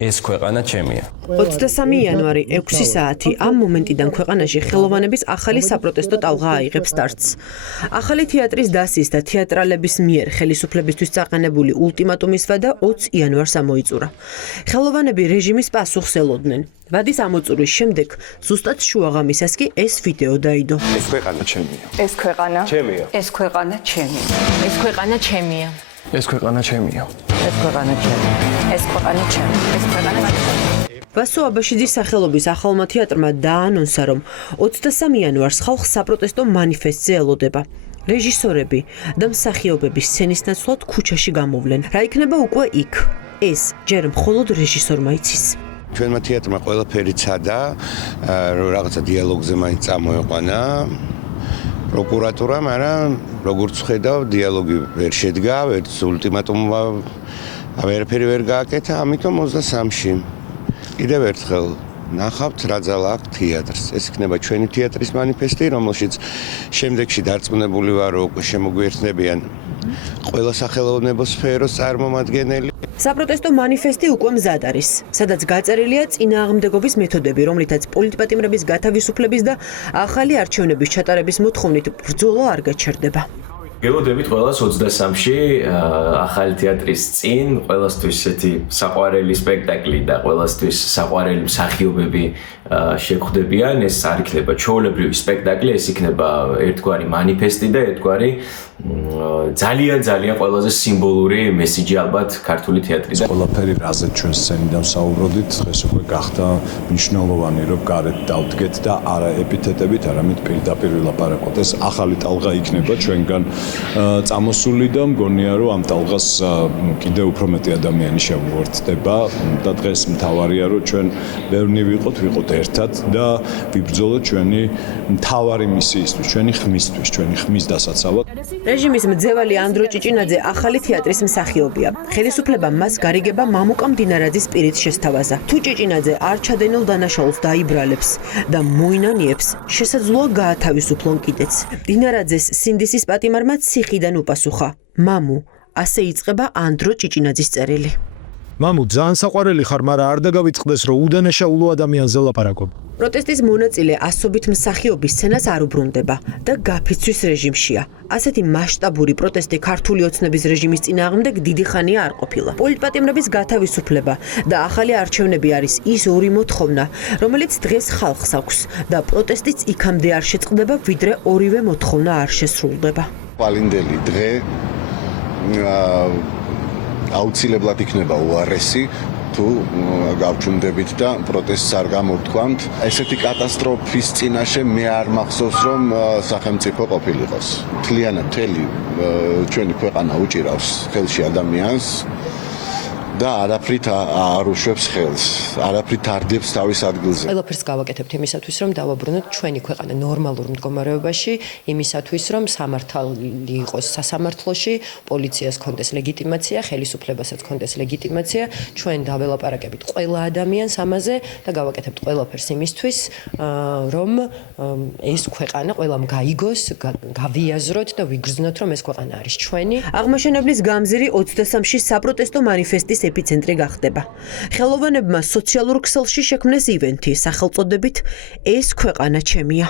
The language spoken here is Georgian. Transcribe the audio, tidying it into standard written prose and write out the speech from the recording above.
ეს ქვეყანა ჩემია. 23 იანვარი 6 საათი ამ მომენტიდან ქვეყანაში ხელოვანების ახალი საპროტესტო ტალღა აიღებს სტარტს. ახალი თეატრის დასის და თეატრალების მიერ ხელისუფლებისთვის წაყენებული ულტიმატუმის ვადა 20 იანვარს ამოიწურა. ხელოვანები რეჟიმის პასუხს ელოდნენ. ვადის ამოწურვის შემდეგ ზუსტად შუაღამისას კი ეს ვიდეო დაიდო. ეს ქვეყანა ჩემია. ეს ქვეყანა ჩემია. ეს ქვეყანა ჩემია. ეს ქვეყანა ჩემია. ეს ქვეყანა ჩემია. ეს ქვეყანა ჩემია. ეს ქვეყანა ჩემია. ეს ქვეყანა ვასო აბაშიძის სახელობის ახალმა თეატრმა დაანონსა, რომ 23 იანვარს ხალხს საპროტესტო მანიფესტზე ელოდება. რეჟისორები და მსახიობები სცენის ნაცვლად ქუჩაში გამოვლენ. რა იქნება უკვე იქ? ეს ჯერ მხოლოდ რეჟისორმა იცის. ჩვენმა თეატრმა ყველაფერი ცადა, რომ რაღაცა დიალოგზე მაინც წამოეყვანა. პროკურატურა, მაგრამ როგორც ხედავ, დიალოგი ვერ შედგა, ვერც ულტიმატუმმა ვერაფერი ვერ გააკეთა, ამიტომ 23-ში კიდევ ერთხელ ნახავთ რა ძალა აქვს თეატრს. ეს იქნება ჩვენი თეატრის მანიფესტი, რომელშიც შემდეგში დარწმუნებული ვარ, რომ უკვე შემოგვიერთდებიან ყველა სახელოვნებო სფეროს წარმომადგენელი. საპროტესტო მანიფესტი უკვე მზად არის, სადაც გაწერილია წინააღმდეგობის მეთოდები, რომლითაც პოლიტპატიმრების გათავისუფლების და ახალი არჩევნების ჩატარების მოთხოვნით ბრძოლა არ გაჩერდება. გელოდებით ყველას 23-ში ახალი თეატრის წინ ყველასთვის ესეთი საყვარელი სპექტაკლი და ყველასთვის საყვარელი მსახიობები შეგვხვდებიან. ეს არ იქნება ჩვეულებრივი სპექტაკლი, ეს იქნება ერთგვარი მანიფესტი და ერთგვარი ძალიან ყველაზე სიმბოლური მესიჯი ალბათ ქართული თეატრიდან. ყველაფერი რაზეც ჩვენ სცენიდან საუბრობდით, დღეს უკვე გახდა მნიშვნელოვანი, რომ გარეთ დავდგეთ და არა ეპითეტებით, არამედ პირდაპირ ვილაპარაკოთ. ეს ახალი ტალღა იქნება ჩვენგან წამოსული და მგონია, რომ ამ ტალღას კიდევ უფრო მეტი ადამიანი შეუერთდება და დღეს მთავარია, რომ ჩვენ ბევრი ვიყოთ ერთად და ვიბრძოლოთ ჩვენი მთავარი მისიისთვის, ჩვენი ხმისთვის, ჩვენი ხმის დასაცავად. რეჟიმის მძევალი ანდრო ჭიჭინაძე ახალი თეატრის მსახიობია. ხელისუფლებამ მას გარიგება მამუკა მდინარაძის პირით შესთავაზა. თუ ჭიჭინაძე არ ჩადენილ დანაშაულს დაიბრალებს და მოინანიებს, შესაძლოა გაათავისუფლონ კიდეც. მდინარაძეს სინდისის პატიმარმა ციხიდან უპასუხა. მამუ, ასე იწყება ანდრო ჭიჭინაძის წერილი. მამუ, ძალიან საყვარელი ხარ, მაგრამ არ დაგავიწყდეს, რომ უდანაშაულო ადამიანზე ლაპარაკობ. პროტესტის მონაწილე ასობით მსახიობის სცენას არ უბრუნდება და გაფიცვის რეჟიმშია. ასეთი მასშტაბური პროტესტი ქართული ოცნების რეჟიმის წინააღმდეგ დიდი ხანია არ ყოფილა. პოლიტპატიმრების გათავისუფლება და ახალი არჩევნები არის ის ორი მოთხოვნა, რომელიც დღეს ხალხს აქვს და პროტესტიც იქამდე არ შეწყდება, ვიდრე ორივე მოთხოვნა არ შესრულდება. პალინდელი დღე აუცილებლად იქნება უარესი თუ გავჩნდებით და პროტესტს არ გამოვთქვამთ. ესეთი კატასტროფის წინაშე მე არ მახსოვს, რომ სახელმწიფო ყოფილიყოს. მთლიანად მთელი ჩვენი ქვეყანა უჭირავს ხელში ადამიანს და არაფრით არ უშვებს ხელს, არაფრით არ დებს თავის ადგილზე. ყველაფერს გავაკეთებთ იმისათვის, რომ დავაბრუნოთ ჩვენი ქვეყანა ნორმალურ მდგომარეობაში, იმისათვის, რომ სამართალი იყოს სასამართლოში, პოლიციას კონდეს ლეგიტიმაცია, ხელისუფლებასაც კონდეს ლეგიტიმაცია, ჩვენ დაველაპარაკებით ყველა ადამიანს ამაზე და გავაკეთებთ ყველაფერს იმისთვის, რომ ეს ქვეყანა ყველამ გაიგოს, გავიაზროთ და ვიგრძნოთ, რომ ეს ქვეყანა არის ჩვენი. აღმაშენებლის გამზირი 23-ში საპროტესტო მანიფესტის ეპიცენტრი გახდება. ხელოვანებმა სოციალურ ქსელში შექმნეს ივენთი სახელწოდებით ეს ქვეყანა ჩემია.